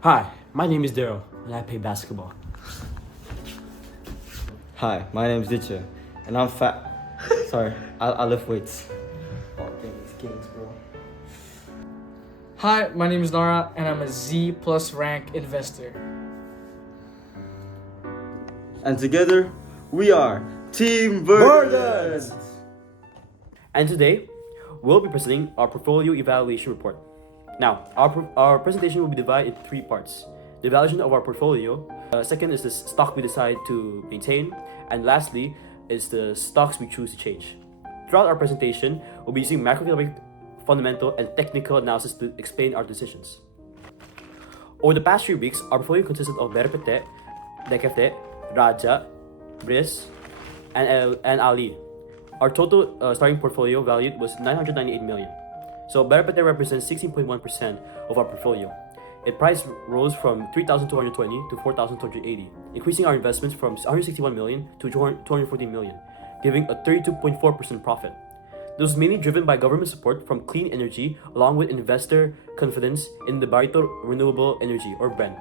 Hi, my name is Daryl, and I play basketball. Hi, my name's Ditya, and I'm fat. Sorry, I lift weights. Oh, thanks, kings, bro. Hi, my name is Nara, and I'm a Z plus rank investor. And together, we are Team Verdant! And today, we'll be presenting our portfolio evaluation report. Now, our presentation will be divided into three parts. The evaluation of our portfolio, second is the stock we decide to maintain, and lastly is the stocks we choose to change. Throughout our presentation, we'll be using macroeconomic, fundamental, and technical analysis to explain our decisions. Over the past 3 weeks, our portfolio consisted of Berpete, Dekefte, Raja, Briz, and Ali. Our total starting portfolio value was 998 million. So Berpete represents 16.1% of our portfolio. Its price rose from 3,220 to 4,280, increasing our investments from 161 million to 240 million, giving a 32.4% profit. This was mainly driven by government support from clean energy along with investor confidence in the Barito Renewable Energy or BREN,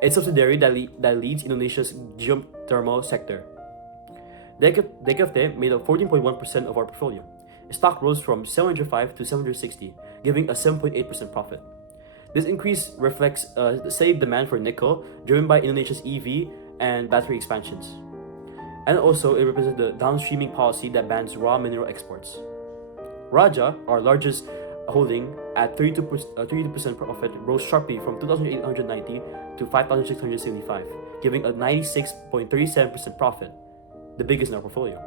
a subsidiary that leads Indonesia's geothermal sector. DKFT made up 14.1% of our portfolio. Its stock rose from 705 to 760, giving a 7.8% profit. This increase reflects the steady demand for nickel, driven by Indonesia's EV and battery expansions. And also, it represents the downstreaming policy that bans raw mineral exports. Raja, our largest holding, at 32% profit, rose sharply from 2,890 to 5,675, giving a 96.37% profit, the biggest in our portfolio.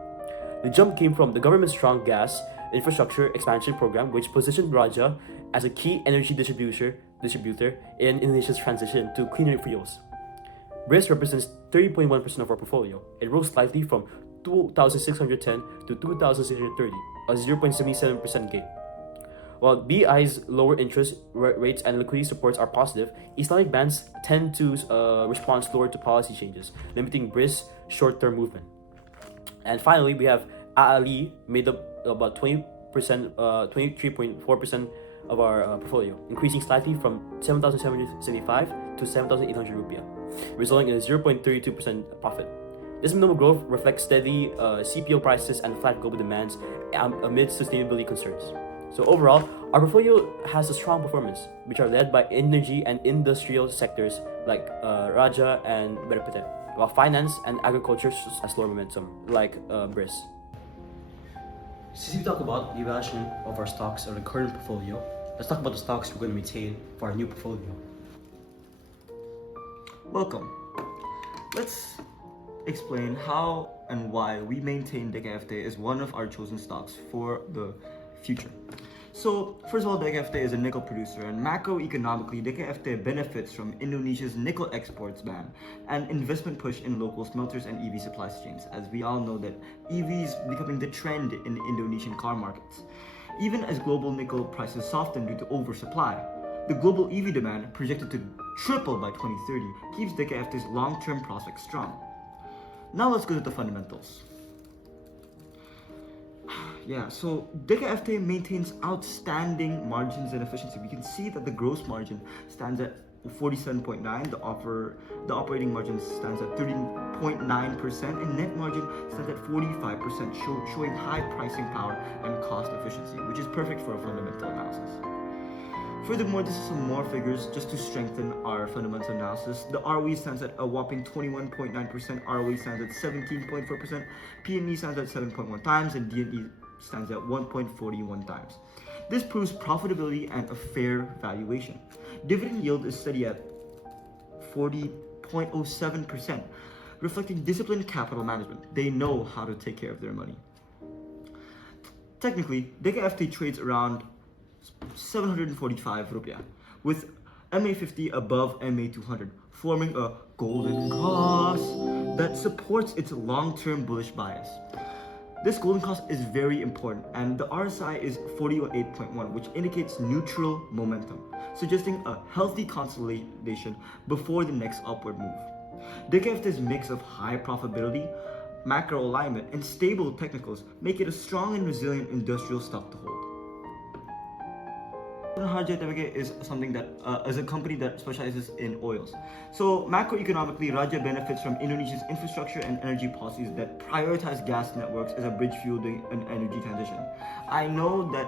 The jump came from the government's strong gas infrastructure expansion program, which positioned Raja as a key energy distributor in Indonesia's transition to cleaner fuels. Briz represents 30.1% of our portfolio. It rose slightly from 2,610 to 2,630, a 0.77% gain. While BI's lower interest rates and liquidity supports are positive, Islamic banks tend to respond slower to policy changes, limiting Briz short-term movement. And finally, we have Ali, made up about 23.4% of our portfolio, increasing slightly from 7,775 to 7,800 rupiah, resulting in a 0.32% profit. This minimal growth reflects steady CPO prices and flat global demands amid sustainability concerns. So overall, our portfolio has a strong performance, which are led by energy and industrial sectors like Raja and Berpete, while finance and agriculture shows a slower momentum, like Briz. Since we talk about the evaluation of our stocks or the current portfolio, let's talk about the stocks we're going to maintain for our new portfolio. Welcome. Let's explain how and why we maintain DKFT as one of our chosen stocks for the future. So, first of all, DKFT is a nickel producer, and macroeconomically, DKFT benefits from Indonesia's nickel exports ban and investment push in local smelters and EV supply chains, as we all know that EVs becoming the trend in the Indonesian car markets. Even as global nickel prices soften due to oversupply, the global EV demand, projected to triple by 2030, keeps DKFT's long-term prospects strong. Now let's go to the fundamentals. So DKFT maintains outstanding margins and efficiency. We can see that the gross margin stands at 47.9, the operating margin stands at 13.9%, and net margin stands at 45%, showing high pricing power and cost efficiency, which is perfect for a fundamental analysis. Furthermore, this is some more figures just to strengthen our fundamental analysis. The ROE stands at a whopping 21.9%, ROE stands at 17.4%, PME stands at 7.1 times, and DNE stands at 1.41 times. This proves profitability and a fair valuation. Dividend yield is steady at 40.07%, reflecting disciplined capital management. They know how to take care of their money. Technically, DKFT trades around 745 rupiah, with MA50 above MA200, forming a golden cross that supports its long-term bullish bias. This golden cross is very important, and the RSI is 48.1, which indicates neutral momentum, suggesting a healthy consolidation before the next upward move. DKFT's mix of high profitability, macro alignment, and stable technicals make it a strong and resilient industrial stock to hold. Raja Tbk is something that is a company that specializes in oils. So macroeconomically, Raja benefits from Indonesia's infrastructure and energy policies that prioritize gas networks as a bridge fueling an energy transition. I know that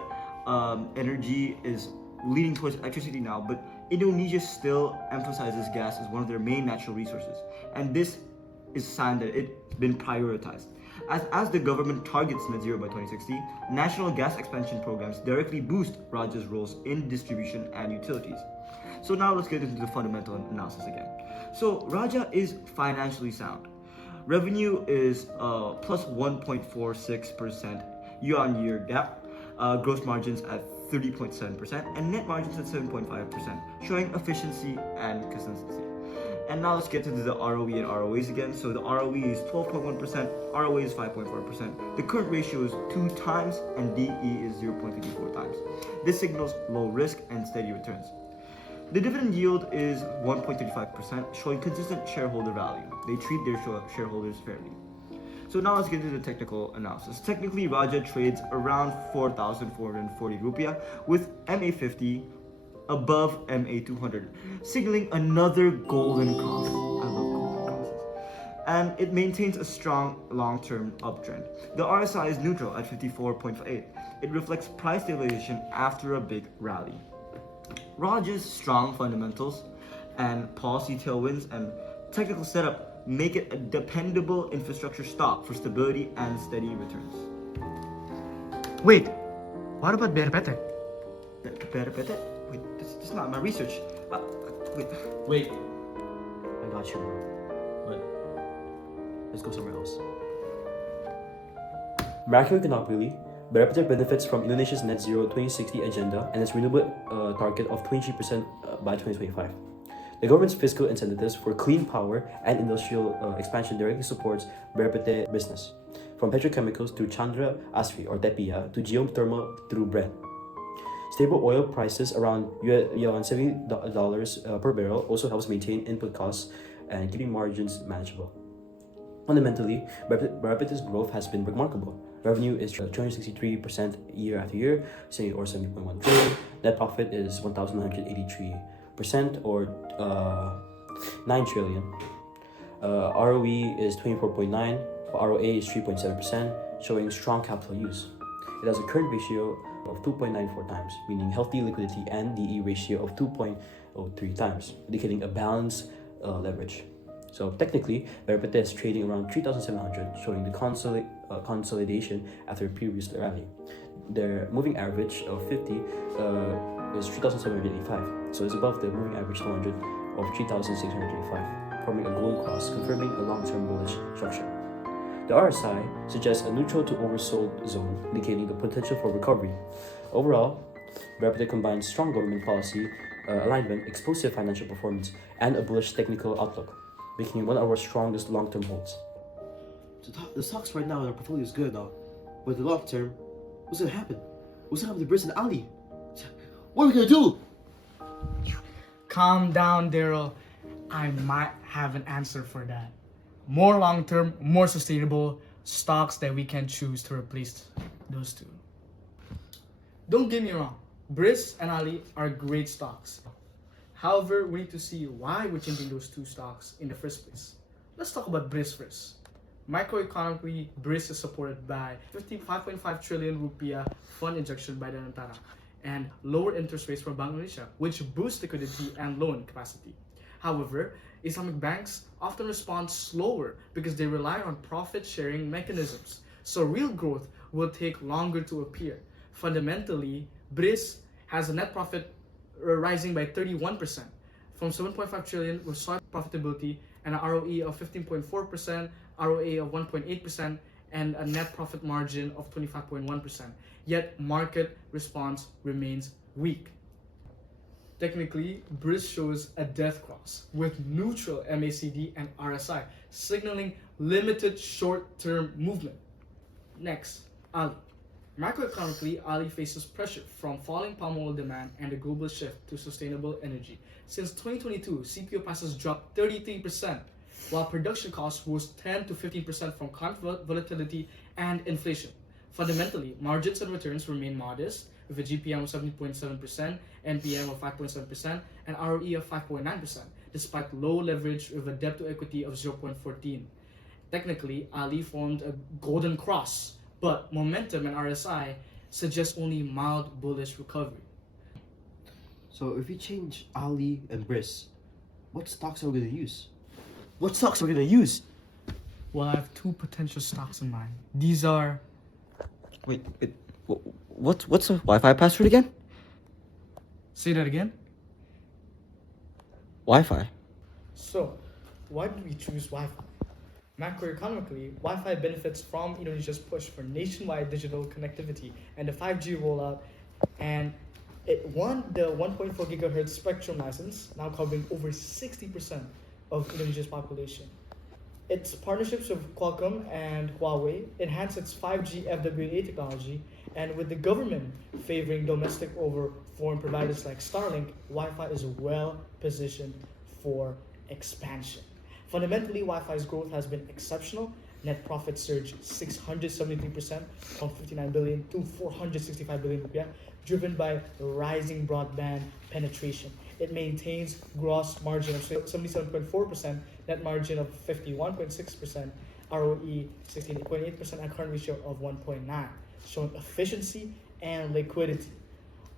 energy is leading towards electricity now, but Indonesia still emphasizes gas as one of their main natural resources, and this is a sign that it's been prioritized. As the government targets net zero by 2060, national gas expansion programs directly boost Raja's roles in distribution and utilities. So now let's get into the fundamental analysis again. So Raja is financially sound. Revenue is plus 1.46% year-on-year gap, gross margins at 30.7%, and net margins at 7.5%, showing efficiency and consistency. And now let's get into the ROE and ROAs again. So the ROE is 12.1%, ROA is 5.4%. The current ratio is 2 times, and DE is 0.54 times. This signals low risk and steady returns. The dividend yield is 1.35%, showing consistent shareholder value. They treat their shareholders fairly. So now let's get into the technical analysis. Technically, Raja trades around 4,440 rupiah with MA50 above MA200, signaling another golden cross. I love golden crosses. And it maintains a strong long-term uptrend. The RSI is neutral at 54.8. It reflects price stabilization after a big rally. Raja's strong fundamentals and policy tailwinds and technical setup make it a dependable infrastructure stock for stability and steady returns. Wait, what about Verdant? Better? Wait, this is not my research. Wait. Wait. I got you, bro. But let's go somewhere else. Macroeconomically, Verdant benefits from Indonesia's net zero 2060 agenda and its renewable target of 23% by 2025. The government's fiscal incentives for clean power and industrial expansion directly supports Verdant business, from petrochemicals through Chandra Asri or Tepia to geothermal through Brent. Stable oil prices around $70 per barrel also helps maintain input costs and keeping margins manageable. Fundamentally, Verdant's growth has been remarkable. Revenue is 263% year after year, or 70.1 trillion. Net profit is 1,983% or 9 trillion. ROE is 24.9%, ROA is 3.7%, showing strong capital use. It has a current ratio of 2.94 times, meaning healthy liquidity, and DE ratio of 2.03 times, indicating a balanced leverage. So technically, Verdant is trading around 3,700, showing the consolidation after a previous rally. Their moving average of 50 is 3,785, so it's above the moving average 200 of 3,635, forming a golden cross, confirming a long-term bullish structure. The RSI suggests a neutral to oversold zone, indicating the potential for recovery. Overall, Verdant combines strong government policy alignment, explosive financial performance, and a bullish technical outlook, making it one of our strongest long-term holds. So the stocks right now in our portfolio is good though, but the long term, what's gonna happen? What's gonna happen to Briss and Ali? What are we gonna do? Calm down, Daryl. I might have an answer for that. More long-term, more sustainable stocks that we can choose to replace those two. Don't get me wrong, Briss and Ali are great stocks. However, we need to see why we're changing those two stocks in the first place. Let's talk about Briss first. Microeconomically, Briss is supported by 55.5 trillion rupiah fund injection by the Antara and lower interest rates from Bank Indonesia, which boosts liquidity and loan capacity. However, Islamic banks often respond slower because they rely on profit-sharing mechanisms, so real growth will take longer to appear. Fundamentally, Briss has a net profit rising by 31%, from 7.5 trillion with solid profitability and an ROE of 15.4%, ROA of 1.8%, and a net profit margin of 25.1%. Yet market response remains weak. Technically, Briss shows a death cross with neutral MACD and RSI, signaling limited short-term movement. Next, Ali. Macroeconomically, Ali faces pressure from falling palm oil demand and the global shift to sustainable energy. Since 2022, CPO prices dropped 33%, while production costs rose 10 to 15% from current volatility and inflation. Fundamentally, margins and returns remain modest, with a GPM of 70.7%, NPM of 5.7%, and ROE of 5.9%, despite low leverage with a debt to equity of 0.14. Technically, Ali formed a golden cross, but momentum and RSI suggest only mild bullish recovery. So if we change Ali and Briss, what stocks are we gonna use? What stocks are we gonna use? Well, I have two potential stocks in mind. These are... Wait, what's the Wi-Fi password again? Say that again? Wi-Fi. So, why did we choose Wi-Fi? Macroeconomically, Wi-Fi benefits from Indonesia's push for nationwide digital connectivity and the 5G rollout, and it won the 1.4 gigahertz spectrum license, now covering over 60% of Indonesia's population. Its partnerships with Qualcomm and Huawei enhance its 5G FWA technology, and with the government favoring domestic over foreign providers like Starlink, Wi-Fi is well positioned for expansion. Fundamentally, Wi-Fi's growth has been exceptional. Net profit surged 673% from 59 billion to 465 billion rupiah, driven by rising broadband penetration. It maintains gross margin of 77.4%, net margin of 51.6%, ROE 16.8%, and current ratio of 1.9, showing efficiency and liquidity.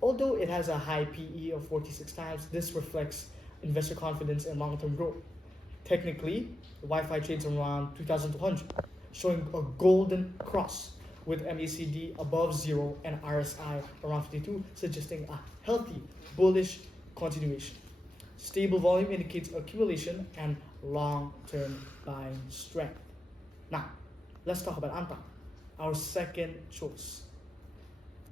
Although it has a high PE of 46 times, this reflects investor confidence in long-term growth. Technically, Wi-Fi trades around 3,200, showing a golden cross with MACD above 0 and RSI around 52, suggesting a healthy, bullish continuation. Stable volume indicates accumulation and long-term buying strength. Now, let's talk about Antam, our second choice.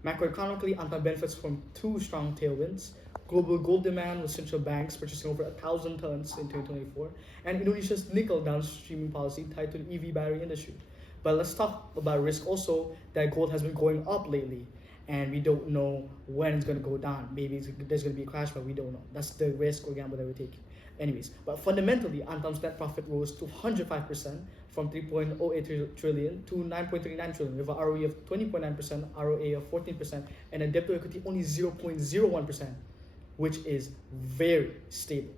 Macroeconomically, Antam benefits from two strong tailwinds: global gold demand, with central banks purchasing over 1,000 tons in 2024, and Indonesia's nickel downstreaming policy tied to the EV battery industry. But let's talk about risk also, that gold has been going up lately, and we don't know when it's going to go down. Maybe there's going to be a crash, but we don't know. That's the risk or gamble that we're taking. Anyways, but fundamentally, Antam's net profit rose to 105% from 3.08 trillion to 9.39 trillion, with an ROE of 20.9%, ROA of 14%, and a debt to equity only 0.01%, which is very stable.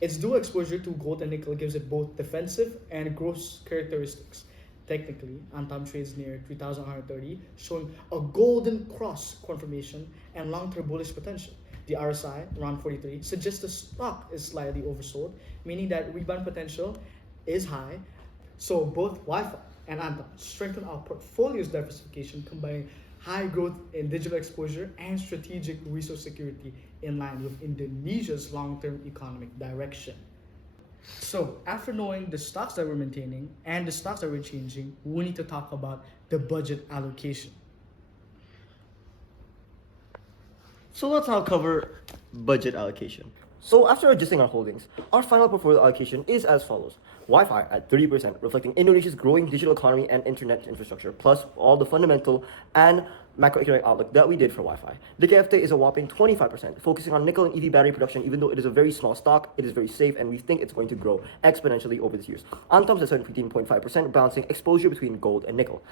Its dual exposure to gold and nickel gives it both defensive and growth characteristics. Technically, Antam trades near 3,130, showing a golden cross confirmation and long-term bullish potential. The RSI, around 43, suggests the stock is slightly oversold, meaning that rebound potential is high. So both Wi-Fi and Antam strengthen our portfolio's diversification, combining high growth in digital exposure and strategic resource security in line with Indonesia's long-term economic direction. So, after knowing the stocks that we're maintaining and the stocks that we're changing, we need to talk about the budget allocation. So let's now cover budget allocation. So after adjusting our holdings, our final portfolio allocation is as follows. Wi-Fi at 30%, reflecting Indonesia's growing digital economy and internet infrastructure, plus all the fundamental and macroeconomic outlook that we did for Wi-Fi. The KFT is a whopping 25%, focusing on nickel and EV battery production. Even though it is a very small stock, it is very safe, and we think it's going to grow exponentially over the years. Antam's at 17.5%, balancing exposure between gold and nickel.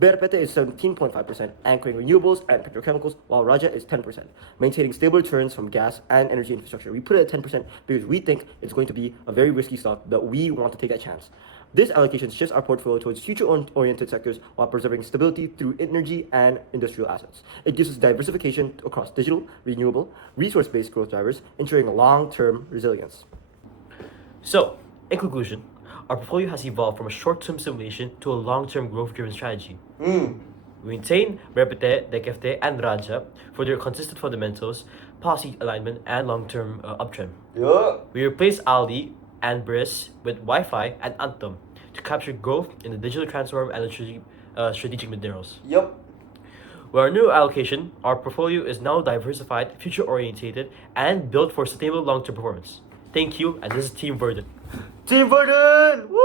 BRPT is 17.5%, anchoring renewables and petrochemicals, while Raja is 10%, maintaining stable returns from gas and energy infrastructure. We put it at 10% because we think it's going to be a very risky stock, but we want to take that chance. This allocation shifts our portfolio towards future-oriented sectors while preserving stability through energy and industrial assets. It gives us diversification across digital, renewable, resource-based growth drivers, ensuring long-term resilience. So, in conclusion, our portfolio has evolved from a short-term simulation to a long-term growth-driven strategy. We maintain Repete, DKFT, and Raja for their consistent fundamentals, policy alignment, and long-term uptrend. We replace Aldi and Briss with Wi-Fi and Antam to capture growth in the digital transform and the strategic minerals. Yep. With our new allocation, our portfolio is now diversified, future-oriented, and built for sustainable long-term performance. Thank you, and this is Team Verdant. Team Verdant! Woo!